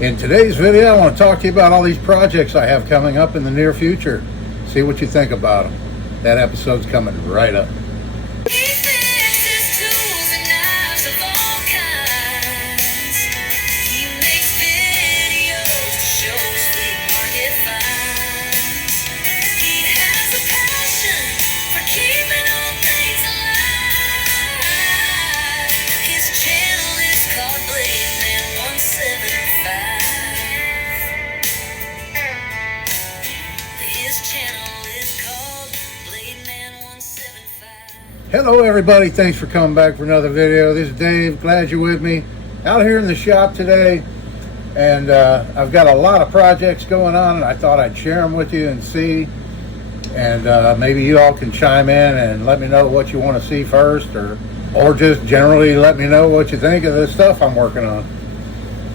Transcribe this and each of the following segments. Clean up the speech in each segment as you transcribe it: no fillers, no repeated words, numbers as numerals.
In today's video, I want to talk to you about all these projects I have coming up in the near future. See what you think about them. That episode's coming right up. Hello everybody, thanks for coming back for another video. This is Dave, glad you're with me. Out here in the shop today, and I've got a lot of projects going on, and I thought I'd share them with you and see. And maybe you all can chime in and let me know what you want to see first, or just generally let me know what you think of the stuff I'm working on.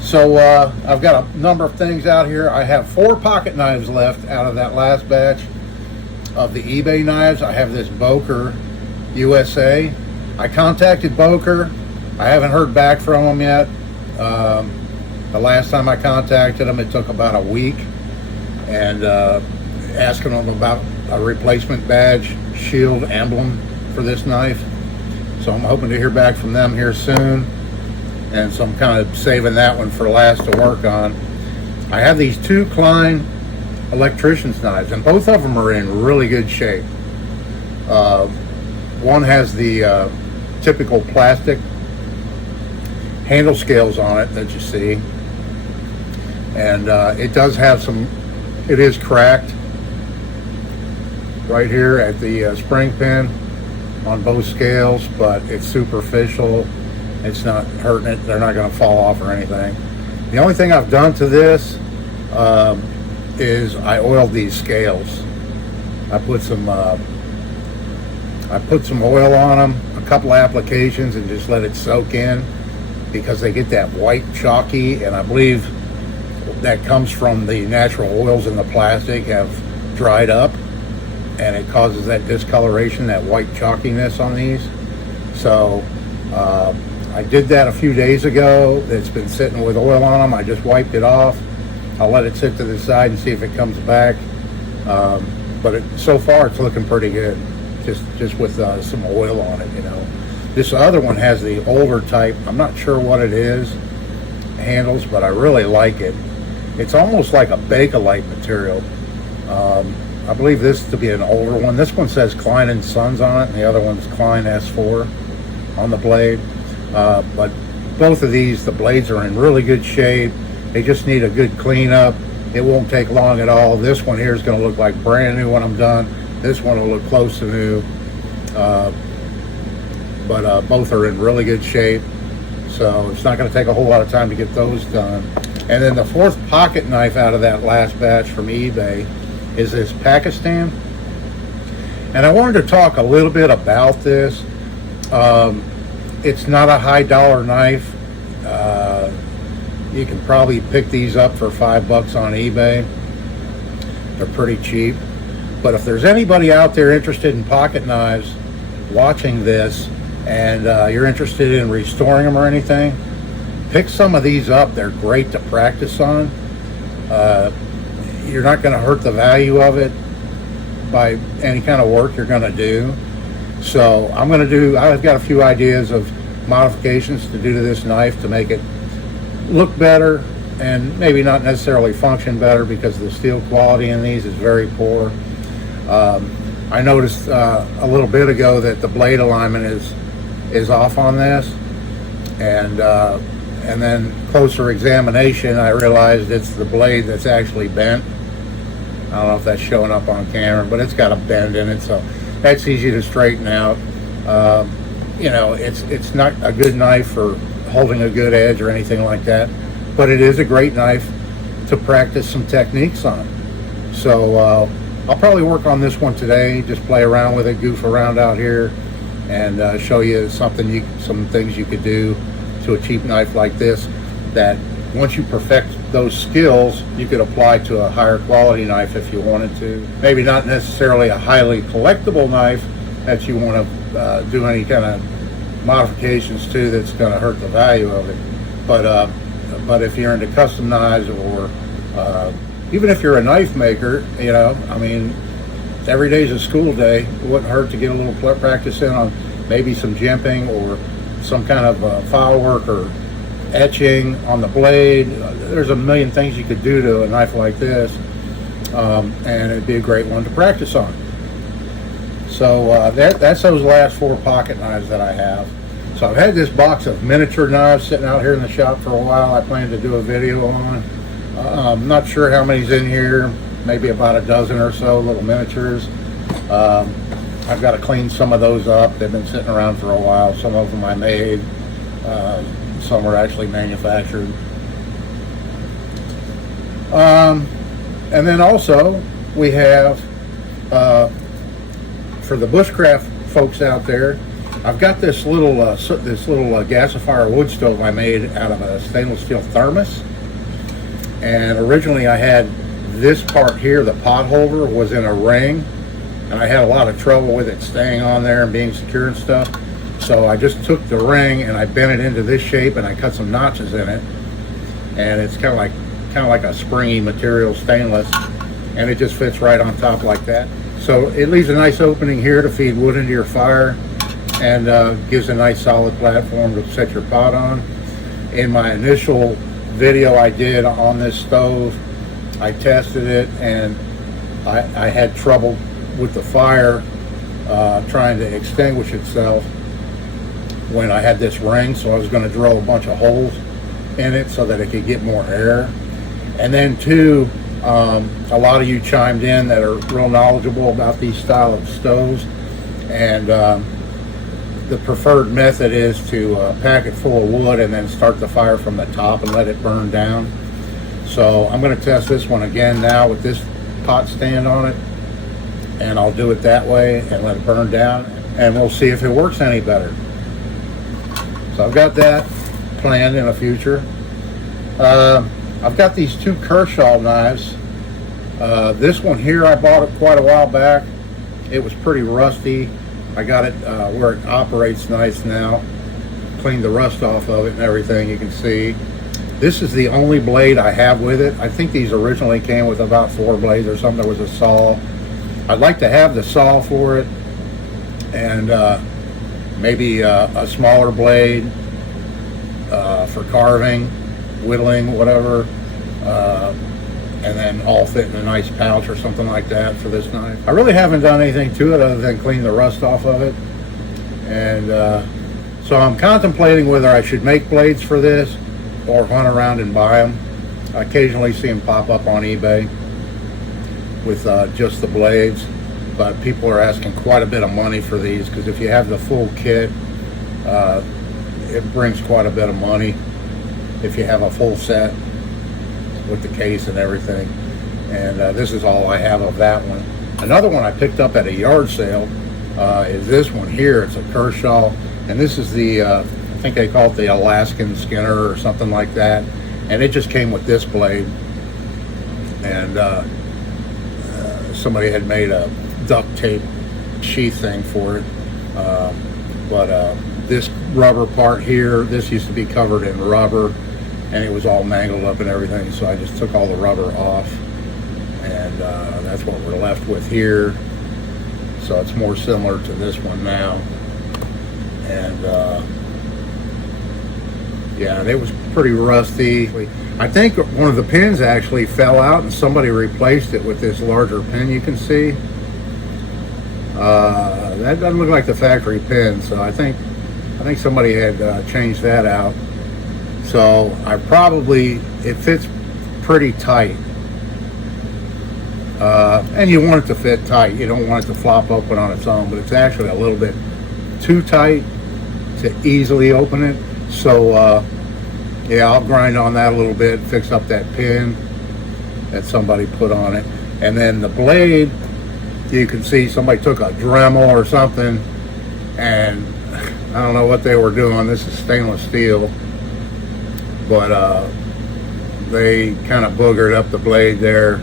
So I've got a number of things out here. I have 4 pocket knives left out of that last batch of the eBay knives. I have this Boker USA. I contacted Boker. I haven't heard back from them yet. The last time I contacted them, it took about a week, and asking them about a replacement badge, shield, emblem for this knife. So I'm hoping to hear back from them here soon, and so I'm kind of saving that one for last to work on. I have these 2 Klein electrician's knives, and both of them are in really good shape. One has the typical plastic handle scales on it that you see, and it does have some, it is cracked right here at the spring pin on both scales, but it's superficial. It's not hurting it. They're not going to fall off or anything. The only thing I've done to this is I oiled these scales. I put some oil on them, a couple applications, and just let it soak in, because they get that white chalky, and I believe that comes from the natural oils in the plastic have dried up, and it causes that discoloration, that white chalkiness on these. So I did that a few days ago. It's been sitting with oil on them. I just wiped it off. I'll let it sit to the side and see if it comes back. But so far it's looking pretty good. Just with some oil on it, you know. This other one has the older type. I'm not sure what it is, handles, but I really like it. It's almost like a Bakelite material. I believe this to be an older one. This one says Klein & Sons on it, and the other one's Klein S4 on the blade. But both of these, the blades are in really good shape. They just need a good cleanup. It won't take long at all. This one here is going to look like brand new when I'm done. This one will look close to new, but both are in really good shape, so it's not going to take a whole lot of time to get those done. And then the 4th pocket knife out of that last batch from eBay is this Pakistan, and I wanted to talk a little bit about this. It's not a high dollar knife. You can probably pick these up for $5 on eBay. They're pretty cheap. But if there's anybody out there interested in pocket knives watching this, and you're interested in restoring them or anything, pick some of these up. They're great to practice on. You're not going to hurt the value of it by any kind of work you're going to do. So I've got a few ideas of modifications to do to this knife to make it look better, and maybe not necessarily function better, because the steel quality in these is very poor. I noticed a little bit ago that the blade alignment is off on this, and then closer examination I realized it's the blade that's actually bent. I don't know if that's showing up on camera, but it's got a bend in it, so that's easy to straighten out. You know, it's not a good knife for holding a good edge or anything like that, but it is a great knife to practice some techniques on. So I'll probably work on this one today, just play around with it, goof around out here, and show you some things you could do to a cheap knife like this, that once you perfect those skills, you could apply to a higher quality knife if you wanted to. Maybe not necessarily a highly collectible knife that you want to do any kind of modifications to that's going to hurt the value of it. But But if you're into custom knives, or even if you're a knife maker, you know, I mean, every day's a school day. It wouldn't hurt to get a little practice in on maybe some jimping or some kind of file work or etching on the blade. There's a million things you could do to a knife like this, and it'd be a great one to practice on. So that's those last 4 pocket knives that I have. So I've had this box of miniature knives sitting out here in the shop for a while. I plan to do a video on. I'm not sure how many's in here, maybe about a dozen or so little miniatures. I've got to clean some of those up. They've been sitting around for a while. Some of them I made. Some were actually manufactured. And then also we have, for the Bushcraft folks out there, I've got this little gasifier wood stove I made out of a stainless steel thermos. And originally I had this part here, the pot holder, was in a ring, and I had a lot of trouble with it staying on there and being secure and stuff. So I just took the ring and I bent it into this shape, and I cut some notches in it, and it's kind of like a springy material, stainless, and it just fits right on top like that. So it leaves a nice opening here to feed wood into your fire, and gives a nice solid platform to set your pot on. In my initial video I did on this stove, I tested it, and I had trouble with the fire trying to extinguish itself when I had this ring, so I was going to drill a bunch of holes in it so that it could get more air. And then too, a lot of you chimed in that are real knowledgeable about these style of stoves, and the preferred method is to pack it full of wood and then start the fire from the top and let it burn down. So I'm going to test this one again now with this pot stand on it, and I'll do it that way and let it burn down, and we'll see if it works any better. So I've got that planned in the future. I've got these 2 Kershaw knives. This one here I bought it quite a while back. It was pretty rusty. I got it where it operates nice now. Cleaned the rust off of it and everything, you can see. This is the only blade I have with it. I think these originally came with about 4 blades or something. There was a saw. I'd like to have the saw for it, and maybe a smaller blade for carving, whittling, whatever, and then all fit in a nice pouch or something like that for this knife. I really haven't done anything to it other than clean the rust off of it, and so I'm contemplating whether I should make blades for this or hunt around and buy them. I occasionally see them pop up on eBay with just the blades, but people are asking quite a bit of money for these, because if you have the full kit, it brings quite a bit of money if you have a full set with the case and everything. And this is all I have of that one. Another one I picked up at a yard sale is this one here. It's a Kershaw, and this is the I think they call it the Alaskan Skinner or something like that, and it just came with this blade, and somebody had made a duct tape sheath thing for it, but this rubber part here, this used to be covered in rubber, and it was all mangled up and everything, so I just took all the rubber off, and that's what we're left with here. So it's more similar to this one now, and yeah, and it was pretty rusty. I think one of the pins actually fell out, and somebody replaced it with this larger pin you can see. That doesn't look like the factory pin, so I think somebody had changed that out. So it fits pretty tight, and you want it to fit tight. You don't want it to flop open on its own, but it's actually a little bit too tight to easily open it. So yeah, I'll grind on that a little bit, fix up that pin that somebody put on it. And then the blade, you can see somebody took a Dremel or something, and I don't know what they were doing. This is stainless steel, but they kind of boogered up the blade there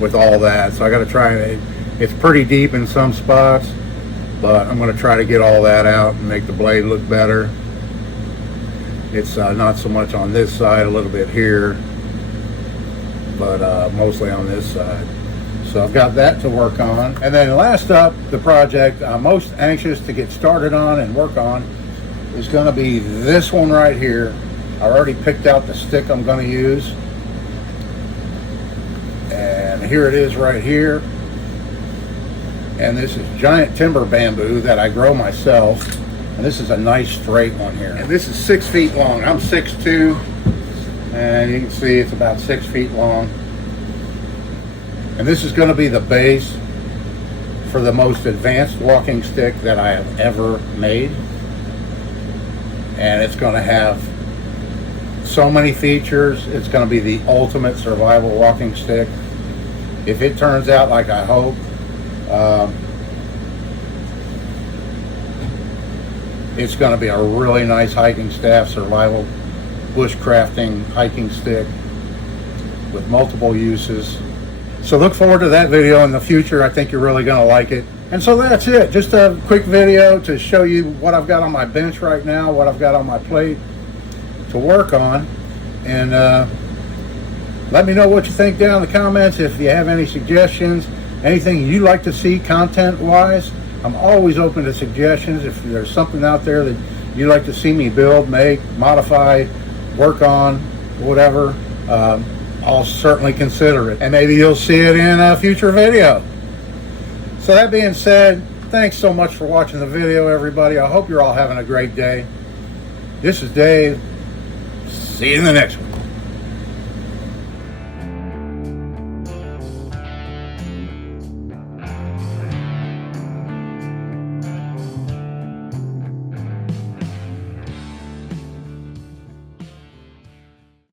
with all that. So I got to try it. It's pretty deep in some spots, but I'm going to try to get all that out and make the blade look better. It's not so much on this side, a little bit here, but mostly on this side. So I've got that to work on. And then last up, the project I'm most anxious to get started on and work on is going to be this one right here. I already picked out the stick I'm going to use. And here it is right here. And this is giant timber bamboo that I grow myself. And this is a nice straight one here. And this is 6 feet long. I'm 6'2", and you can see it's about 6 feet long. And this is going to be the base for the most advanced walking stick that I have ever made. And it's going to have so many features. It's going to be the ultimate survival walking stick. If it turns out like I hope, it's going to be a really nice hiking staff, survival bushcrafting hiking stick with multiple uses. So look forward to that video in the future. I think you're really going to like it. And so that's it. Just a quick video to show you what I've got on my bench right now, what I've got on my plate to work on. And let me know what you think down in the comments. If you have any suggestions, anything you'd like to see content-wise, I'm always open to suggestions. If there's something out there that you'd like to see me build, make, modify, work on, whatever, I'll certainly consider it. And maybe you'll see it in a future video. So that being said, thanks so much for watching the video, everybody. I hope you're all having a great day. This is Dave. See you in the next one.